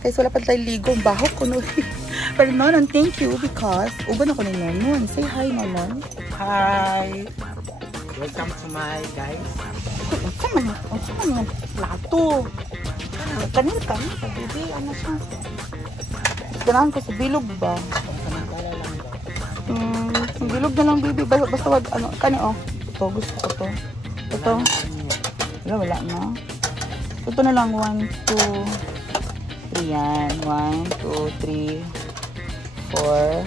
Kaya wala pa tayo ligo. Baho ko no. Pero Nonon, thank you because uban ako ni Nonon. Say hi, Nonon. Hi! Welcome to my guys. Ang sama ng plato. Kanil, baby. Ano siya? Ganahan ko sa bilog ba? Bilog na lang, baby. Basta wag, ano, oh. Ito, gusto ko to. Ito. Wala na. Ito na lang, 1, 2, 3 yan. 1, 2, 3, 4,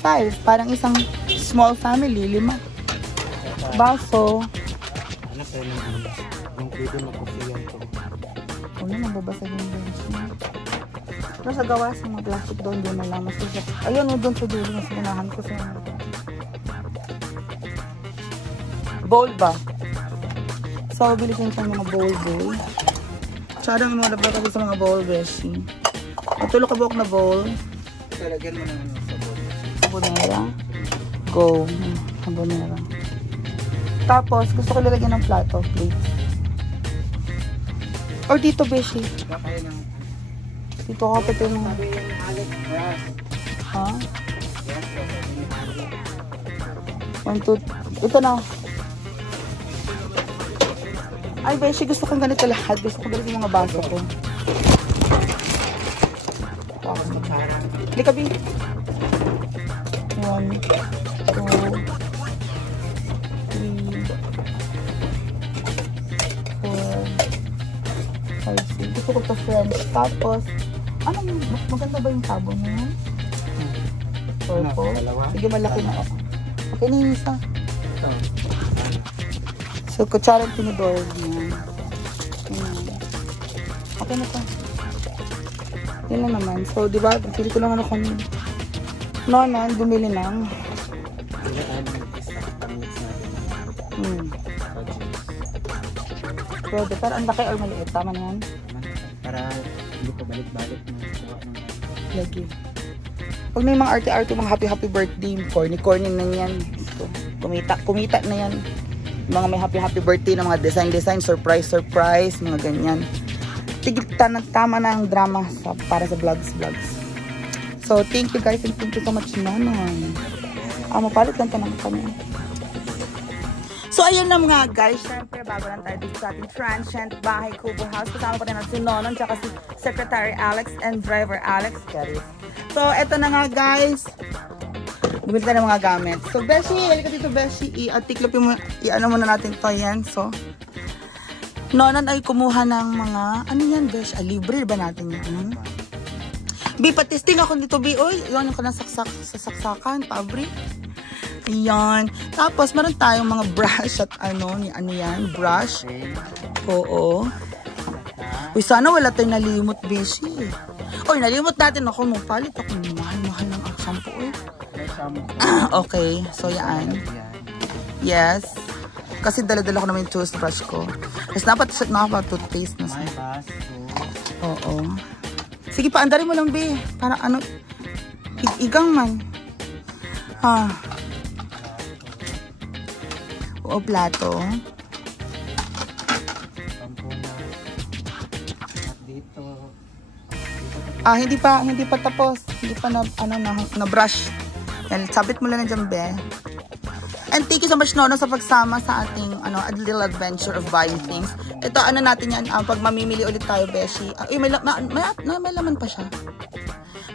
5. Parang isang small family, 5. Baso. Ano sa'yo naman? Yung pwede mag-coffee to. Ano, mababasag yung bench niya. Pero sa gawas, yung mga plastic doon, doon na lang. Masisip. Ayun, doon sa dulo. Mas ganahan ko sa bowl ba? So, bilisin ko yung mga bowl. Tsara yung mga dapat sa mga bowl, beshi. Matulog ka buhok na bowl. Talagyan mo na sa bowl. Sabonera. Go. Sabonera. Tapos, gusto ko lalagyan ng plato, plates. Or dito, beshi. Dito ako pati yung... Sabi yung Alex Brass. Ha? Yes, yung 1, 2... Ito na. Ay, beshi, gusto kong ganito lahat. Gusto ko ganito yung mga baso ko. Hindi ka, B. 1, 2, 3, 4, 5, 6. Gusto ko to French. Tapos, ano, maganda ba yung sabon mo yan? Purple. Sige, malaki na ako. Okay na yung isa. Ito. So, kutsarang tinidor niya. Okay na to. Yun lang naman. So, di ba? Pili ko lang ano kami. Nonon, bumili ng. Pwede. Pero ang laki or maliit. Tama na yan? Para hindi pa balik-balik. Lagi. Pag may mga arte-arte, mga happy birthday, corny na yan. So, kumita na yan. Mga may happy birthday na mga design, surprise, mga ganyan. Tama na ang drama para sa vlogs. So, thank you guys and thank you so much, Nonon. Mapalit lang ka naman kami. So, ayun na mga guys. Siyempre, bago lang tayo dito sa ating transient bahay Kubo House. Kasama pa rin natin si Nonon, tsaka si Secretary Alex and Driver Alex. So, eto na nga guys. Bumili tayo ng mga gamit. So, Beshi, halika dito, Beshi. I-tiklopin mo, i-ano muna natin to yan. So, Nonon ay kumuha ng mga, ano yan, Besh? Libre ba natin yan? B, patisting ako dito, B. Uy, yun yung kanasaksak sa saksakan, pabri. Ayan. Tapos, meron tayong mga brush at ano yan, brush. Oo. Uy, sana wala tayong nalimot, Beshi. Uy, nalimot natin ako. Palit ako. Mahal ng shampoo, uy. Okay, so yan. Yes. Kasi dala-dala ko naman yung toothbrush ko. Kasi dapat toothpaste na siya. Oo. Sige, paandarin mo lang, be. Para ano, igang man. O plato. Hindi pa tapos. Hindi pa na brush. Yan, sabit mo lang dyan, be. And thank you so much, Nono, sa pagsama sa ating a little adventure of buying things. Ito, natin yan, pag mamimili ulit tayo, Beshi. May laman pa siya.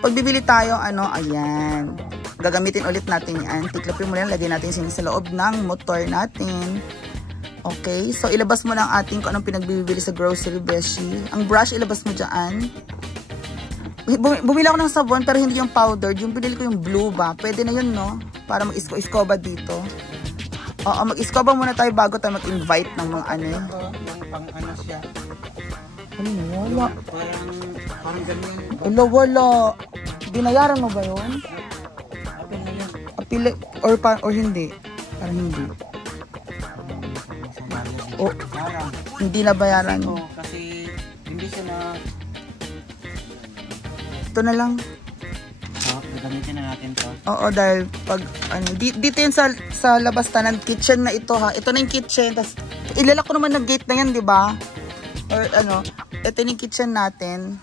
Pag bibili tayo, ayan. Gagamitin ulit natin yan. Tiklopin mo lang, lagyan natin sa loob ng motor natin. Okay, so ilabas mo lang ating kung anong pinagbibili sa grocery, Beshi. Ang brush, ilabas mo dyan. Bumili ako ng sabon pero hindi yung powdered. Yung binili ko yung blue ba. Pwede na yun, no? Para mag-iskoba dito. Oo, mag-iskoba muna tayo bago tayo mag-invite ng mga Yung pang siya. Wala. Parang ganyan. Wala. Binayaran mo ba yun? Apil or hindi? Parang hindi. Hindi na bayaran. Kasi hindi siya na... Ito na lang. Gagamitin na natin to. Oo, dahil pag dito yun sa labas ng kitchen na ito, ha. Ito na yung kitchen. Tas ilalak ko naman ng gate na yan, di ba? Or ito yung kitchen natin.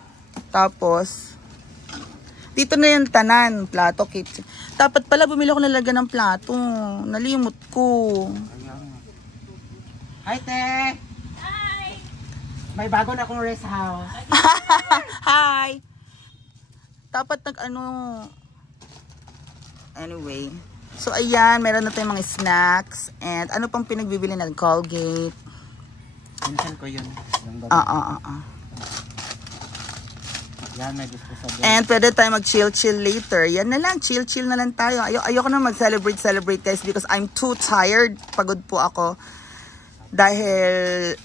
Tapos, dito na yung tanan, plato, kitchen. Dapat pala bumili ako nalagyan ng plato. Nalimot ko. Hi, Te! Hi! May bago na akong rest house. Hi! Dapat Anyway. So, ayan. Meron na tayong mga snacks. And ano pang pinagbibili natin? Colgate. Minsan ko yun. Yan, may disposable. And pwede tayo mag-chill-chill later. Yan na lang. Chill-chill na lang tayo. Ayoko na mag-celebrate guys because I'm too tired. Pagod po ako. Dahil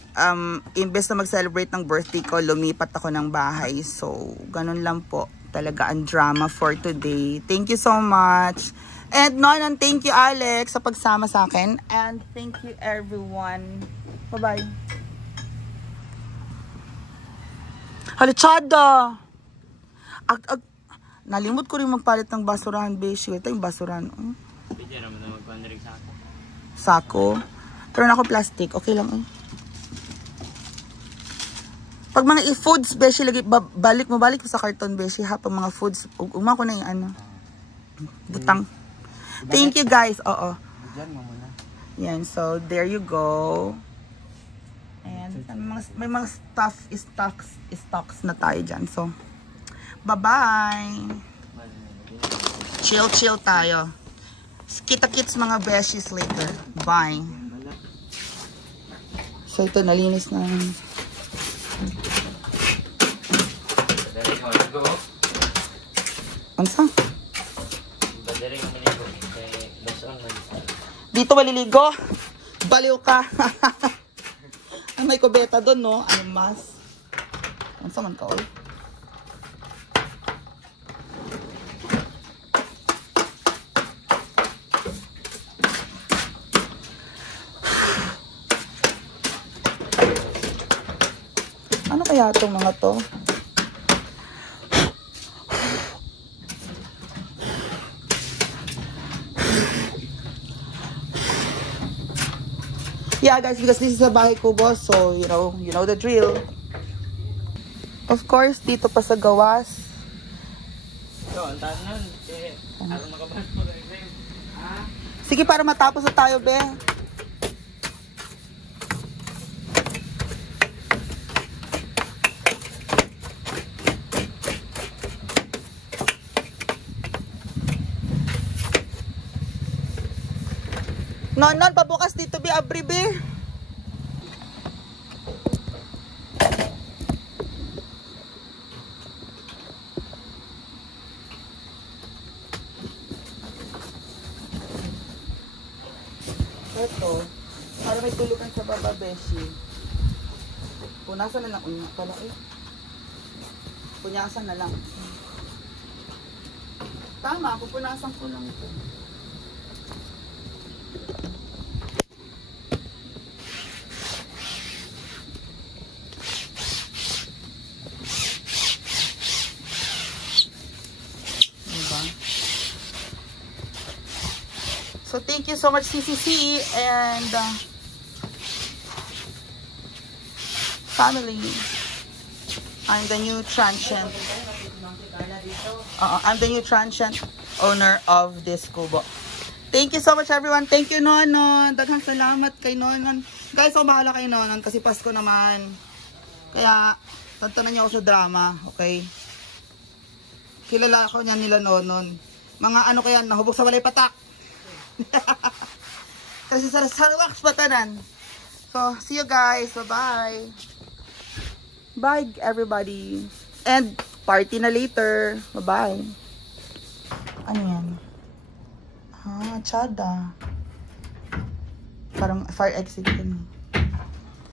imbes na mag-celebrate ng birthday ko, lumipat ako ng bahay. So, ganun lang po. Talaga ang drama for today. Thank you so much. And Nonon, thank you Alex sa pagsama sa akin. And thank you everyone. Bye-bye. Halitsada! Nalimot ko rin magpalit ng basurahan, beshi. Ito yung basurahan. Pwede naman na magpandarig sa ako. Sako. Pero na ako plastic. Okay lang. Pag mga foods, beshi, lagi, balik mo sa karton, beshi, ha? Pag mga foods, umma ko na yung butang. Thank you, guys. Oo. Diyan mo muna. Yan. So, there you go. And may mga stocks na tayo dyan. So, bye-bye. Chill tayo. Kita-kits mga beshies later. Bye. So, ito, nalinis na. Ansa? Dito maliligo. Baliw ka. Ay, may kubeta doon, no? Ano mas? Ansa man ka, oy? Ano kaya itong mga to? Yeah, guys, because this is a bahay kubo, so you know the drill. Of course, dito pa sa gawas. So, ang taas nun. Ano makabas po rin rin? Sige, para matapos na tayo, be. Non, pabukas dito, be, abri, be. Ito, para may tulugan sa baba, beshi. Punasan na lang. Pala, punyasan na lang. Tama, pupunasan ko lang ito. So, thank you so much, CCC and family. I'm the new transient. I'm the new transient owner of this kubo. Thank you so much, everyone. Thank you, Nonon. Daghang salamat kay Nonon. Guys, so bahala kay Nonon kasi Pasko naman. Kaya, tantanan niyo ako sa drama, okay? Kilala ako niyan nila Nonon. Mga ano kaya, nahubog sa walay patak. Kasi sa wax patanan. So, see you guys. Bye-bye. Bye, everybody. And party na later. Bye-bye. Ano yan? Tsada. Parang fire exit yun.